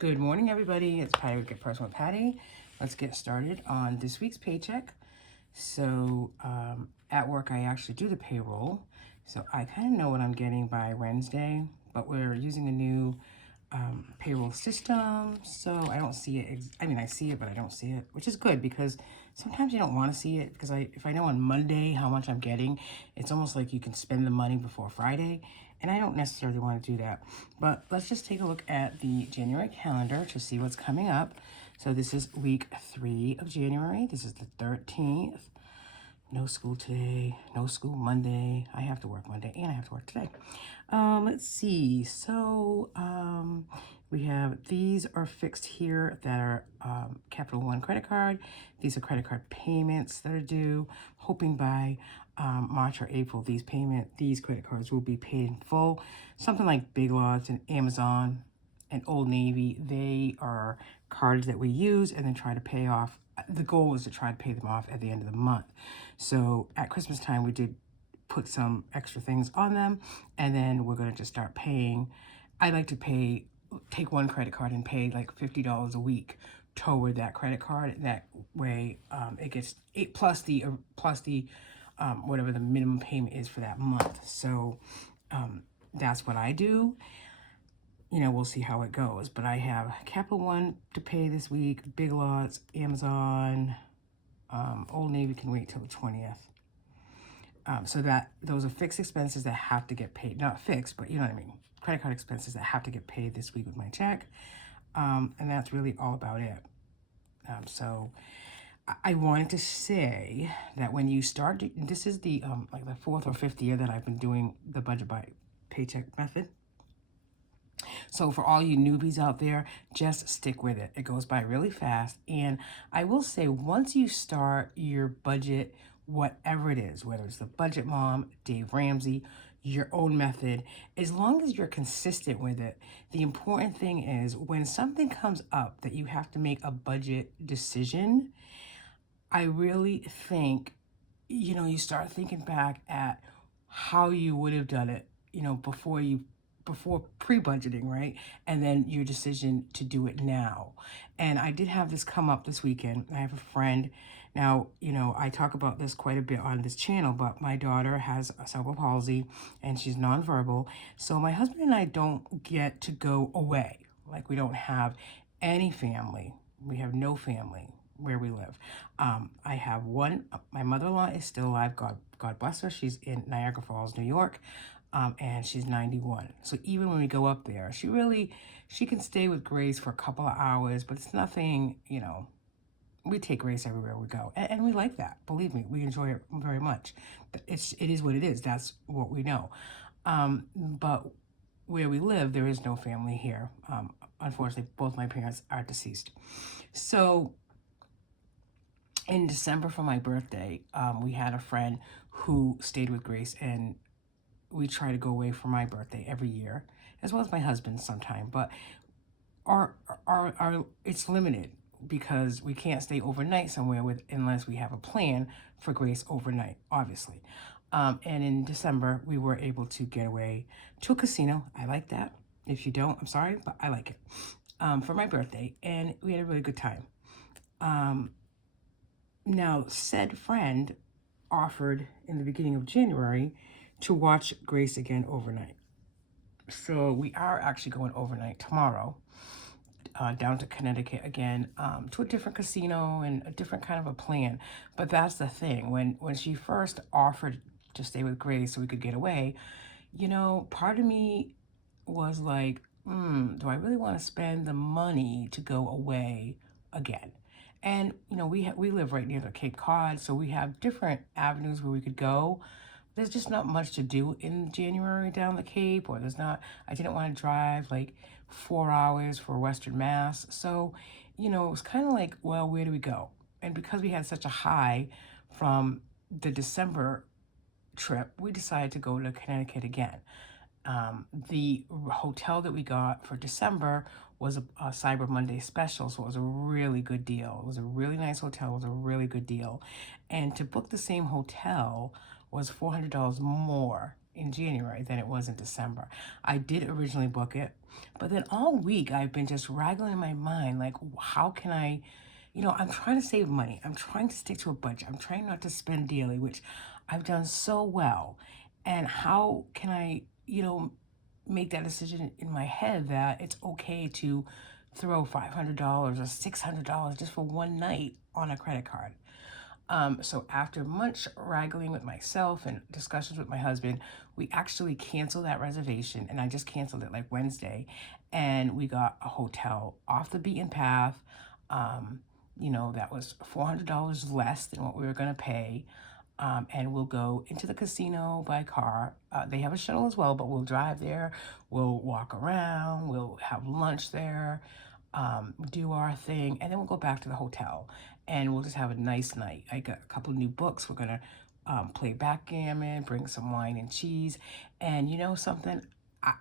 Good morning, everybody. It's Patty with Get Personal with Patty. Let's get started on this week's paycheck. So, at work, I actually do the payroll. So, I kind of know what I'm getting by Wednesday, but we're using a new payroll system. So, I don't see it. I see it, but I don't see it, which is good because sometimes you don't want to see it because if I know on Monday how much I'm getting, it's almost like you can spend the money before Friday. And I don't necessarily want to do that. But let's just take a look at the January calendar to see what's coming up. So this is week 3 of January. This is the 13th. No school today. No school Monday. I have to work Monday and I have to work today. Let's see. So we have, these are fixed here that are Capital One credit card. These are credit card payments that are due. Hoping by March or April, these credit cards will be paid in full. Something like Big Lots and Amazon and Old Navy, they are cards that we use and then try to pay off. The goal is to try to pay them off at the end of the month. So at Christmas time, we did put some extra things on them, and then we're going to just start paying. I like to take one credit card and pay like $50 a week toward that credit card. That way, it gets plus the whatever the minimum payment is for that month. So that's what I do. We'll see how it goes. But I have Capital One to pay this week, Big Lots, Amazon, Old Navy can wait till the 20th. So that those are fixed expenses that have to get paid. Not fixed, but you know what I mean. Credit card expenses that have to get paid this week with my check. And that's really all about it. So I wanted to say that when you start, this is the like the 4th or 5th year that I've been doing the budget by paycheck method. So for all you newbies out there, just stick with it. It goes by really fast. And I will say, once you start your budget, whatever it is, whether it's the Budget Mom, Dave Ramsey, your own method, as long as you're consistent with it, the important thing is when something comes up that you have to make a budget decision, I really think, you start thinking back at how you would have done it, before pre-budgeting, right? And then your decision to do it now. And I did have this come up this weekend. I have a friend. Now, I talk about this quite a bit on this channel, but my daughter has a cerebral palsy and she's nonverbal. So my husband and I don't get to go away. Like, we don't have any family. We have no family where we live. I have one. My mother-in-law is still alive. God bless her. She's in Niagara Falls, New York. And she's 91. So even when we go up there, she can stay with Grace for a couple of hours, but it's nothing, we take Grace everywhere we go. And we like that. Believe me, we enjoy it very much. It is what it is. That's what we know. But where we live, there is no family here. Unfortunately, both my parents are deceased. So in December for my birthday, we had a friend who stayed with Grace, and we try to go away for my birthday every year, as well as my husband's sometime. But our it's limited because we can't stay overnight somewhere unless we have a plan for Grace overnight, obviously. And in December, we were able to get away to a casino. I like that. If you don't, I'm sorry, but I like it. For my birthday, and we had a really good time. Now, said friend offered in the beginning of January to watch Grace again overnight. So we are actually going overnight tomorrow, down to Connecticut again, to a different casino and a different kind of a plan. But that's the thing. When she first offered to stay with Grace so we could get away, part of me was like, do I really want to spend the money to go away again? And, we live right near the Cape Cod, so we have different avenues where we could go. There's just not much to do in January down the Cape, or I didn't want to drive like 4 hours for Western Mass. So, it was kind of like, well, where do we go? And because we had such a high from the December trip, we decided to go to Connecticut again. The hotel that we got for December was a Cyber Monday special, so it was a really good deal. It was a really nice hotel. It was a really good deal. And to book the same hotel was $400 more in January than it was in December. I did originally book it, but then all week I've been just rattling in my mind, like, how can I, I'm trying to save money. I'm trying to stick to a budget. I'm trying not to spend daily, which I've done so well. And how can I, make that decision in my head that it's okay to throw $500 or $600 just for one night on a credit card? So after much wrangling with myself and discussions with my husband, we actually canceled that reservation, and I just canceled it like Wednesday, and we got a hotel off the beaten path. That was $400 less than what we were going to pay. And we'll go into the casino by car. They have a shuttle as well, but we'll drive there. We'll walk around. We'll have lunch there, do our thing, and then we'll go back to the hotel. And we'll just have a nice night. I got a couple of new books. We're going to play backgammon, bring some wine and cheese. And you know something?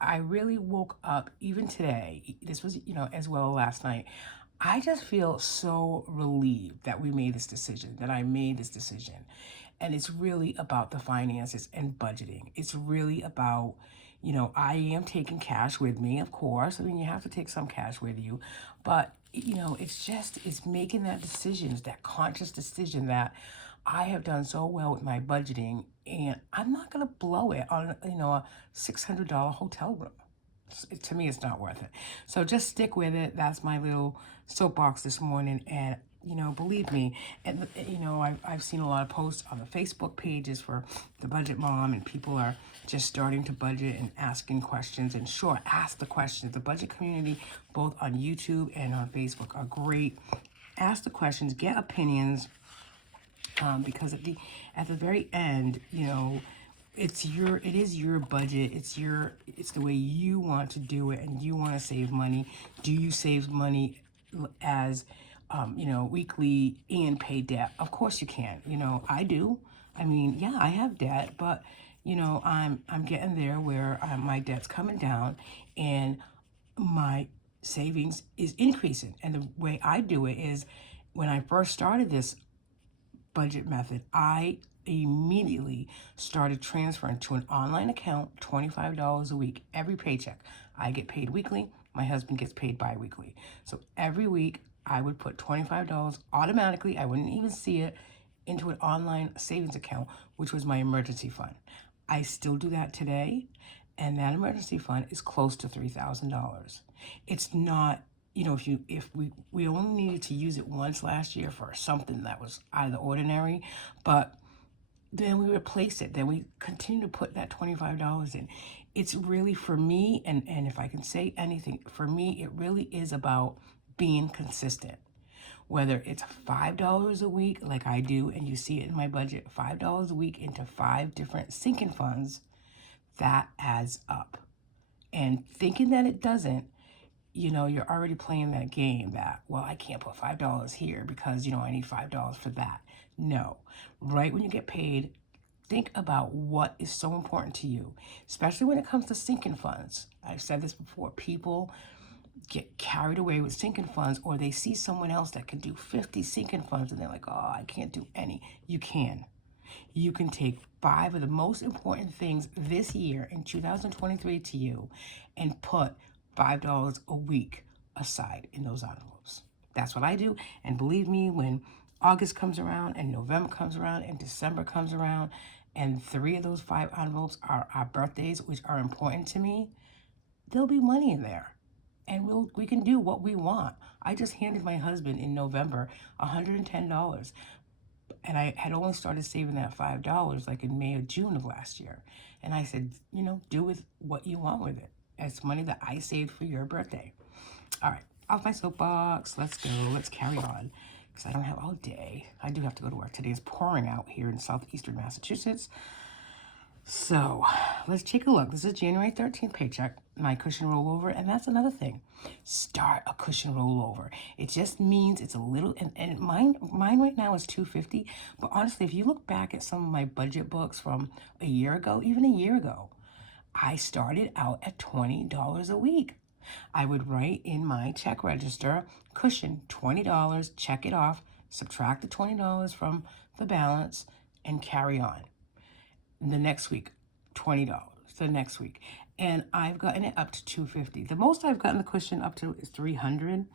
I really woke up, even today, this was, as well last night. I just feel so relieved that we made this decision, that I made this decision. And it's really about the finances and budgeting. It's really about, I am taking cash with me, of course. I mean, you have to take some cash with you. But, it's making that decision, it's that conscious decision that I have done so well with my budgeting, and I'm not going to blow it on, a $600 hotel room. To me, it's not worth it. So just stick with it. That's my little soapbox this morning. And, believe me, and, I've seen a lot of posts on the Facebook pages for the Budget Mom, and people are just starting to budget and asking questions. And sure, ask the questions. The budget community, both on YouTube and on Facebook, are great. Ask the questions, get opinions, because at the very end, it is your budget. It's the way you want to do it, and you want to save money. Do you save money as, weekly and pay debt? Of course you can. I do. I mean, yeah, I have debt, but I'm getting there where my debt's coming down, and my savings is increasing. And the way I do it is, when I first started this budget method, I immediately started transferring to an online account $25 a week every paycheck. I get paid weekly. My husband gets paid bi-weekly. So every week I would put $25 automatically, I wouldn't even see it, into an online savings account, which was my emergency fund. I still do that today, and that emergency fund is close to $3,000. It's not, if we only needed to use it once last year for something that was out of the ordinary, but then we replace it. Then we continue to put that $25 in. It's really, for me, and if I can say anything, for me, it really is about being consistent. Whether it's $5 a week like I do, and you see it in my budget, $5 a week into 5 different sinking funds, that adds up. And thinking that it doesn't, you're already playing that game that, well, I can't put $5 here because, I need $5 for that. No. Right when you get paid, think about what is so important to you, especially when it comes to sinking funds. I've said this before. People get carried away with sinking funds, or they see someone else that can do 50 sinking funds, and they're like, oh, I can't do any. You can. You can take 5 of the most important things this year in 2023 to you and put $5 a week aside in those envelopes. That's what I do. And believe me, when August comes around and November comes around and December comes around, and 3 of those 5 envelopes are our birthdays, which are important to me, there'll be money in there. And we can do what we want. I just handed my husband in November $110. And I had only started saving that $5 like in May or June of last year. And I said, do with what you want with it. It's money that I saved for your birthday. All right, off my soapbox. Let's go. Let's carry on, because I don't have all day. I do have to go to work. Today is pouring out here in southeastern Massachusetts. So let's take a look. This is January 13th paycheck, my cushion rollover. And that's another thing. Start a cushion rollover. It just means it's a little, and mine right now is $250. But honestly, if you look back at some of my budget books from a year ago, even a year ago, I started out at $20 a week. I would write in my check register, cushion, $20, check it off, subtract the $20 from the balance, and carry on. The next week, $20 the next week. And I've gotten it up to $250. The most I've gotten the cushion up to is $300.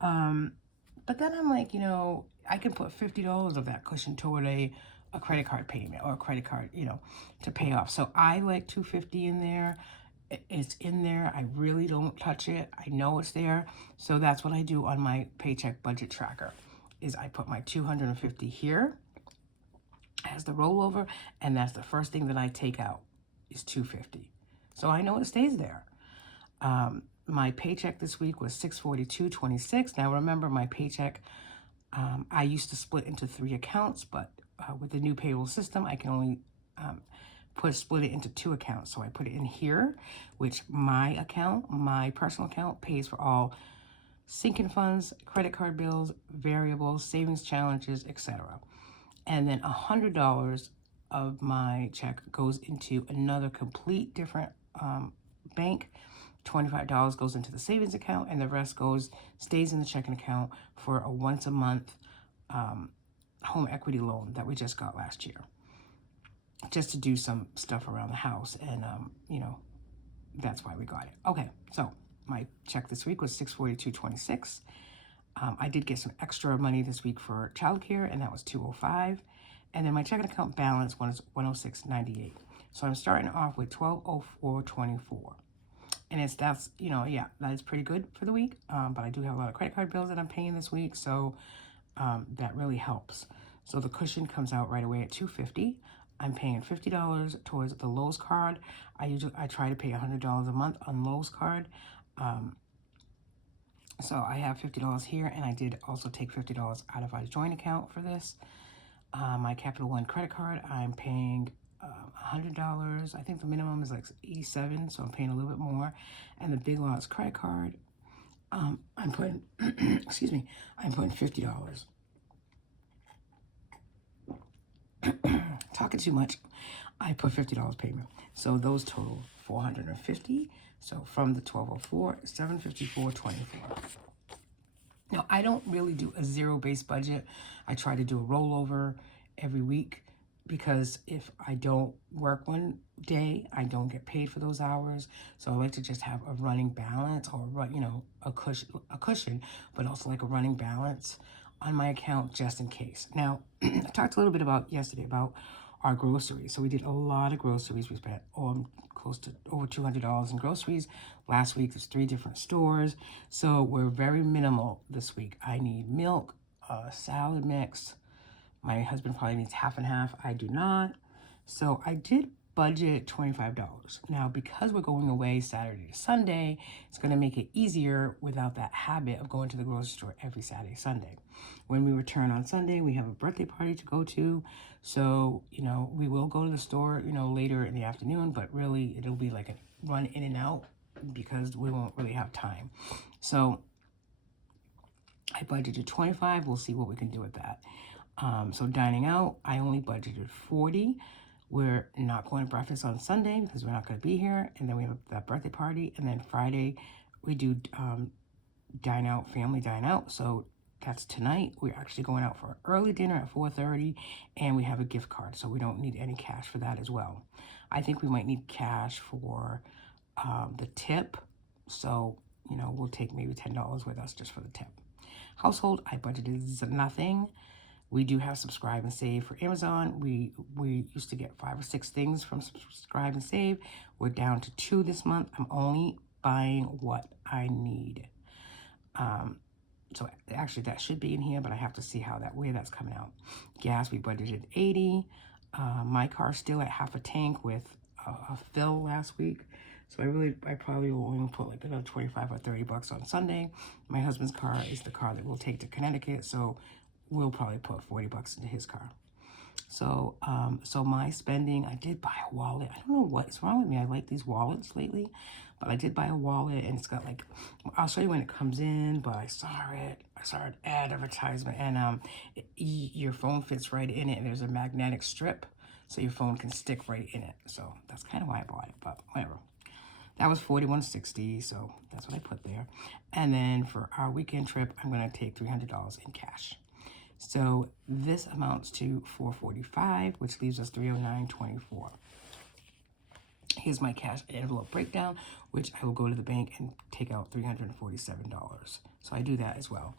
But then I'm like, I can put $50 of that cushion toward a credit card payment or a credit card, to pay off. So I like $250 in there. It's in there. I really don't touch it. I know it's there. So that's what I do on my paycheck budget tracker is I put my $250 here as the rollover, and that's the first thing that I take out is $250. So I know it stays there. My paycheck this week was $642.26. Now remember, my paycheck, I used to split into 3 accounts, but with the new payroll system, I can only split it into 2 accounts. So I put it in here, which my account, my personal account, pays for all sinking funds, credit card bills, variables, savings challenges, etc. And then $100 of my check goes into another complete different bank. $25 goes into the savings account, and the rest stays in the checking account for a once a month home equity loan that we just got last year, just to do some stuff around the house. And that's why we got it. Okay, so my check this week was $642.26. I did get some extra money this week for childcare, and that was $205. And then my checking account balance was $106.98. So I'm starting off with $1204.24. And that is pretty good for the week. But I do have a lot of credit card bills that I'm paying this week, so that really helps. So the cushion comes out right away at $250. I'm paying $50 towards the Lowe's card. I try to pay $100 a month on Lowe's card. So I have $50 here, and I did also take $50 out of our joint account for this. My Capital One credit card, I'm paying $100. I think the minimum is like $87, so I'm paying a little bit more. And the Big Lots credit card, I'm putting, excuse me, I'm putting $50. Talking too much. I put $50 payment. So those total $450. So from the 1204, $754.24. Now, I don't really do a zero-based budget. I try to do a rollover every week, because if I don't work one day, I don't get paid for those hours. So I like to just have a running balance, or a cushion, but also like a running balance on my account just in case. Now, I talked a little bit yesterday about our groceries. So we did a lot of groceries. We spent close to over $200 in groceries. Last week, there's 3 different stores. So we're very minimal this week. I need milk, salad mix. My husband probably needs half and half. I do not. So I did budget $25. Now, because we're going away Saturday to Sunday, it's going to make it easier without that habit of going to the grocery store every Saturday, Sunday. When we return on Sunday, we have a birthday party to go to. So, we will go to the store, later in the afternoon, but really it'll be like a run in and out because we won't really have time. So I budgeted $25. We'll see what we can do with that. So dining out, I only budgeted $40. We're not going to breakfast on Sunday because we're not going to be here. And then we have that birthday party. And then Friday, we do family dine out. So that's tonight. We're actually going out for an early dinner at 4:30. And we have a gift card. So we don't need any cash for that as well. I think we might need cash for the tip. So, we'll take maybe $10 with us just for the tip. Household, I budgeted nothing. We do have Subscribe and Save for Amazon. We used to get 5 or 6 things from Subscribe and Save. We're down to 2 this month. I'm only buying what I need. So actually that should be in here, but I have to see where that's coming out. Gas, we budgeted $80. My car's still at half a tank with a fill last week. So I probably will only put like another $25 or $30 on Sunday. My husband's car is the car that we'll take to Connecticut. So we'll probably put $40 into his car. So, so my spending, I did buy a wallet. I don't know what's wrong with me. I like these wallets lately, but I did buy a wallet, and it's got like, I'll show you when it comes in, but I saw an ad advertisement, and your phone fits right in it, and there's a magnetic strip, so your phone can stick right in it. So that's kind of why I bought it, but whatever. That was $41.60, so that's what I put there. And then for our weekend trip, I'm going to take $300 in cash. So this amounts to $445, which leaves us $309.24. Here's my cash envelope breakdown, which I will go to the bank and take out $347. So I do that as well.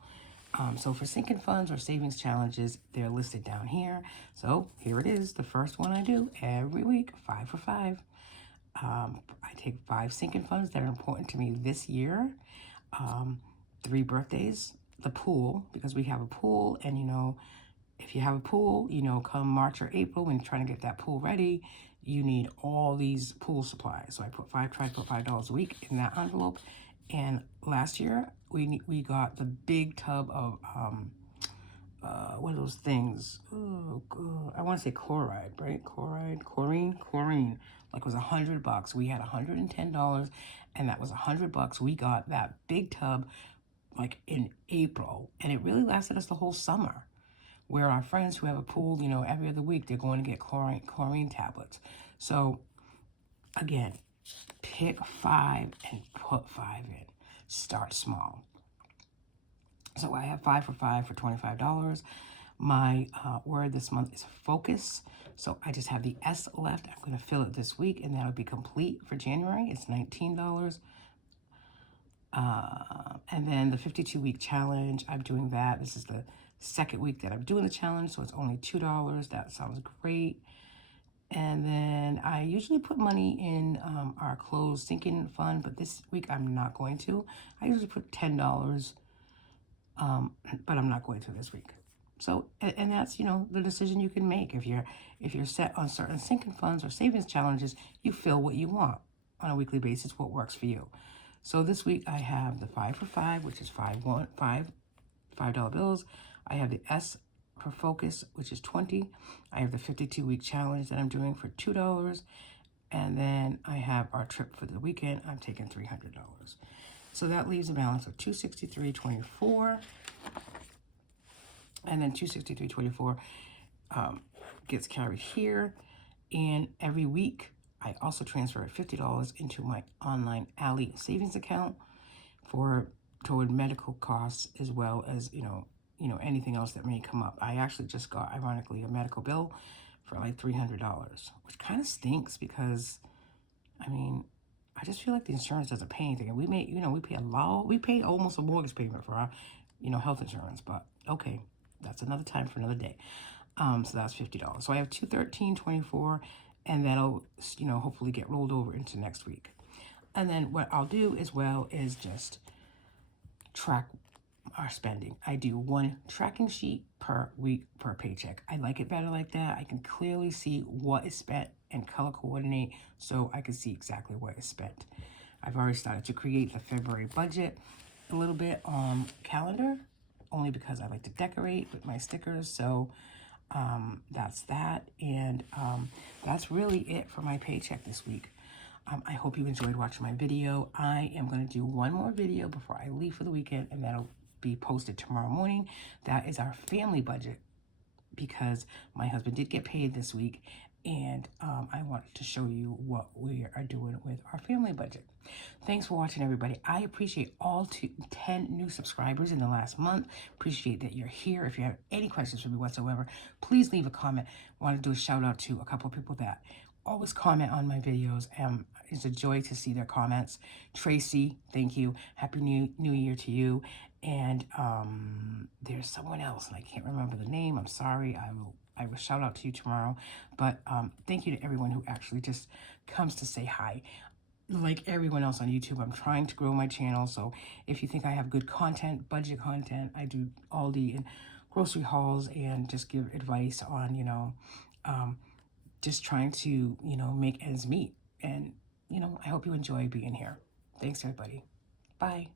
So for sinking funds or savings challenges, they're listed down here. So here it is, the first one I do every week, 5 for 5. I take 5 sinking funds that are important to me this year. 3 birthdays, the pool, because we have a pool, and if you have a pool, come March or April when you're trying to get that pool ready, you need all these pool supplies. So I try to put $5 a week in that envelope. And last year we got the big tub of what are those things? Oh, God. I want to say chloride, right? Chlorine. Like it was $100. We had $110, and that was $100. We got that big tub like in April, and it really lasted us the whole summer. Where our friends who have a pool, every other week, they're going to get chlorine tablets. So again, pick 5 and put 5 in. Start small. So I have 5 for 5 for $25. My word this month is focus. So I just have the S left. I'm going to fill it this week, and that'll be complete for January. It's $19. And then the 52-week challenge, I'm doing that. This is the second week that I'm doing the challenge, so it's only $2. That sounds great. And then I usually put money in our closed sinking fund, but this week I'm not going to. I usually put $10, but I'm not going to this week. So, and that's, the decision you can make. If you're set on certain sinking funds or savings challenges, you fill what you want on a weekly basis, what works for you. So this week I have the 5 for 5, which is $5 bills. I have the S for focus, which is 20. I have the 52-week challenge that I'm doing for $2. And then I have our trip for the weekend. I'm taking $300. So that leaves a balance of $263.24. And then $263.24 gets carried here. And every week, I also transfer $50 into my online Ally savings account toward medical costs, as well as anything else that may come up. I actually just got, ironically, a medical bill for like $300, which kind of stinks because, I just feel like the insurance doesn't pay anything, and we pay almost a mortgage payment for our, health insurance. But okay, that's another time for another day. So that's $50. So I have $213.24, and that'll, hopefully get rolled over into next week. And then what I'll do as well is just track our spending. I do one tracking sheet per week per paycheck. I like it better like that. I can clearly see what is spent and color coordinate so I can see exactly what is spent. I've already started to create the February budget a little bit on calendar, only because I like to decorate with my stickers. So that's that. And that's really it for my paycheck this week. I hope you enjoyed watching my video. I am going to do one more video before I leave for the weekend, and that'll be posted tomorrow morning. That is our family budget, because my husband did get paid this week, and I wanted to show you what we are doing with our family budget. Thanks for watching, everybody. I appreciate all 10 new subscribers in the last month. Appreciate that you're here. If you have any questions for me whatsoever, please leave a comment. I want to do a shout out to a couple of people that always comment on my videos. It's a joy to see their comments. Tracy, thank you. Happy New Year to you. And there's someone else, and I can't remember the name. I'm sorry. I will shout out to you tomorrow. But thank you to everyone who actually just comes to say hi. Like everyone else on YouTube, I'm trying to grow my channel. So if you think I have good content, budget content, I do Aldi and grocery hauls and just give advice on, just trying to, make ends meet. And, I hope you enjoy being here. Thanks, everybody. Bye.